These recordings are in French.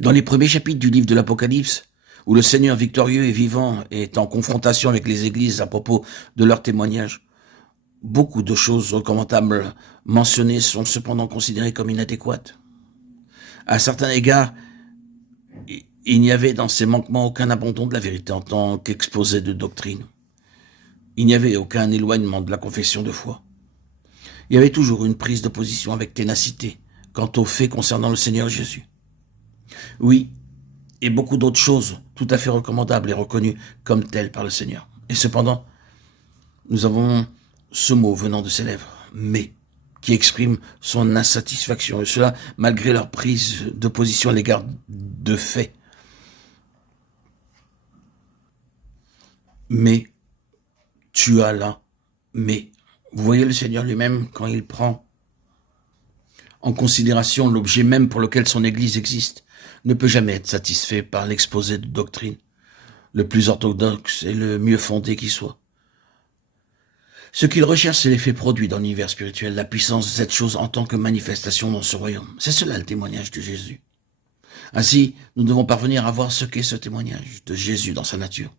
Dans les premiers chapitres du livre de l'Apocalypse, où le Seigneur victorieux et vivant est en confrontation avec les églises à propos de leur témoignage, beaucoup de choses recommandables mentionnées sont cependant considérées comme inadéquates. À certains égards, il n'y avait dans ces manquements aucun abandon de la vérité en tant qu'exposé de doctrine. Il n'y avait aucun éloignement de la confession de foi. Il y avait toujours une prise de position avec ténacité quant aux faits concernant le Seigneur Jésus. Oui, et beaucoup d'autres choses tout à fait recommandables et reconnues comme telles par le Seigneur. Et cependant, nous avons ce mot venant de ses lèvres, « mais », qui exprime son insatisfaction, et cela malgré leur prise de position à l'égard de faits. Mais, tu as là, mais, vous voyez le Seigneur lui-même quand il prend en considération l'objet même pour lequel son Église existe, ne peut jamais être satisfait par l'exposé de doctrine, le plus orthodoxe et le mieux fondé qui soit. Ce qu'il recherche, c'est l'effet produit dans l'univers spirituel, la puissance de cette chose en tant que manifestation dans ce royaume. C'est cela le témoignage de Jésus. Ainsi, nous devons parvenir à voir ce qu'est ce témoignage de Jésus dans sa nature,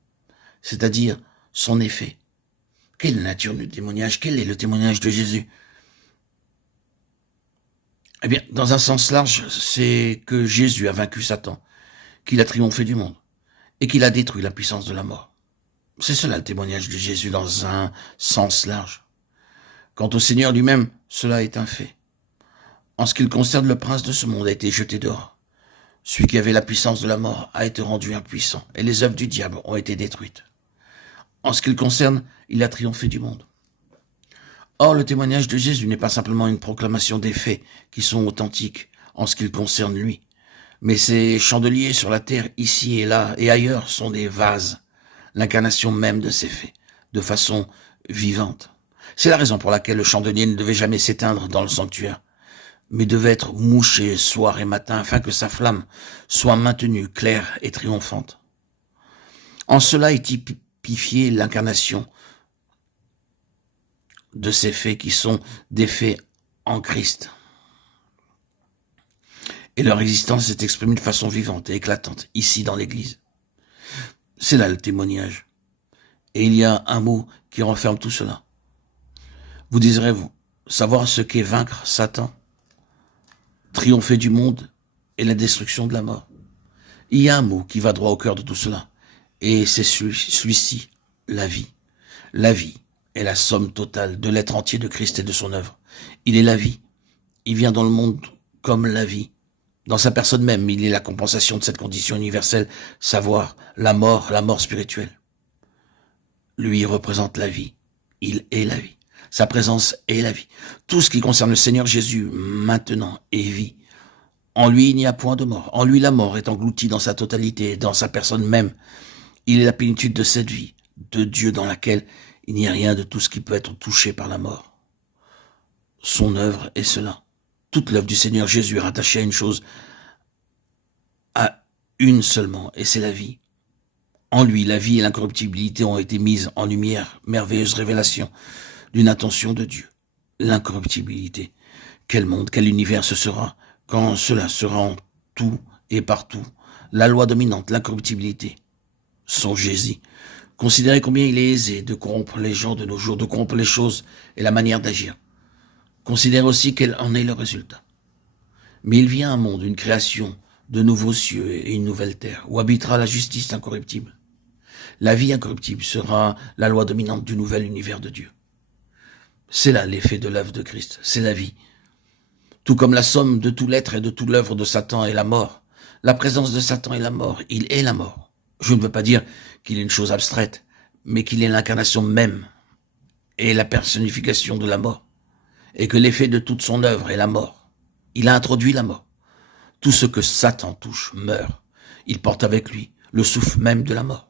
c'est-à-dire son effet. Quelle est la nature du témoignage? Quel est le témoignage de Jésus? Eh bien, dans un sens large, c'est que Jésus a vaincu Satan, qu'il a triomphé du monde, et qu'il a détruit la puissance de la mort. C'est cela le témoignage de Jésus dans un sens large. Quant au Seigneur lui-même, cela est un fait. En ce qui le concerne, le prince de ce monde a été jeté dehors. Celui qui avait la puissance de la mort a été rendu impuissant, et les œuvres du diable ont été détruites. En ce qui le concerne, il a triomphé du monde. Or, le témoignage de Jésus n'est pas simplement une proclamation des faits qui sont authentiques en ce qui le concerne lui, mais ces chandeliers sur la terre, ici et là et ailleurs, sont des vases, l'incarnation même de ces faits, de façon vivante. C'est la raison pour laquelle le chandelier ne devait jamais s'éteindre dans le sanctuaire, mais devait être mouché soir et matin afin que sa flamme soit maintenue claire et triomphante. En cela est typifiée l'incarnation de ces faits qui sont des faits en Christ. Et leur existence est exprimée de façon vivante et éclatante, ici dans l'Église. C'est là le témoignage. Et il y a un mot qui renferme tout cela. Vous désirez savoir ce qu'est vaincre Satan, triompher du monde et la destruction de la mort. Il y a un mot qui va droit au cœur de tout cela, et c'est celui-ci, la vie. La vie est la somme totale de l'être entier de Christ et de son œuvre. Il est la vie. Il vient dans le monde comme la vie. Dans sa personne même, il est la compensation de cette condition universelle, savoir la mort spirituelle. Lui représente la vie. Il est la vie. Sa présence est la vie. Tout ce qui concerne le Seigneur Jésus, maintenant, est vie. En lui, il n'y a point de mort. En lui, la mort est engloutie dans sa totalité, dans sa personne même. Il est la plénitude de cette vie, de Dieu dans laquelle il n'y a rien de tout ce qui peut être touché par la mort. Son œuvre est cela. Toute l'œuvre du Seigneur Jésus est rattachée à une chose, à une seulement, et c'est la vie. En lui, la vie et l'incorruptibilité ont été mises en lumière, merveilleuse révélation d'une intention de Dieu. L'incorruptibilité. Quel monde, quel univers ce sera, quand cela sera en tout et partout. La loi dominante, l'incorruptibilité. Songez-y. Considérez combien il est aisé de corrompre les gens de nos jours, de corrompre les choses et la manière d'agir. Considérez aussi quel en est le résultat. Mais il vient un monde, une création, de nouveaux cieux et une nouvelle terre, où habitera la justice incorruptible. La vie incorruptible sera la loi dominante du nouvel univers de Dieu. C'est là l'effet de l'œuvre de Christ, c'est la vie. Tout comme la somme de tout l'être et de toute l'œuvre de Satan est la mort, la présence de Satan est la mort, il est la mort. Je ne veux pas dire qu'il est une chose abstraite, mais qu'il est l'incarnation même et la personnification de la mort, et que l'effet de toute son œuvre est la mort. Il a introduit la mort. Tout ce que Satan touche meurt. Il porte avec lui le souffle même de la mort.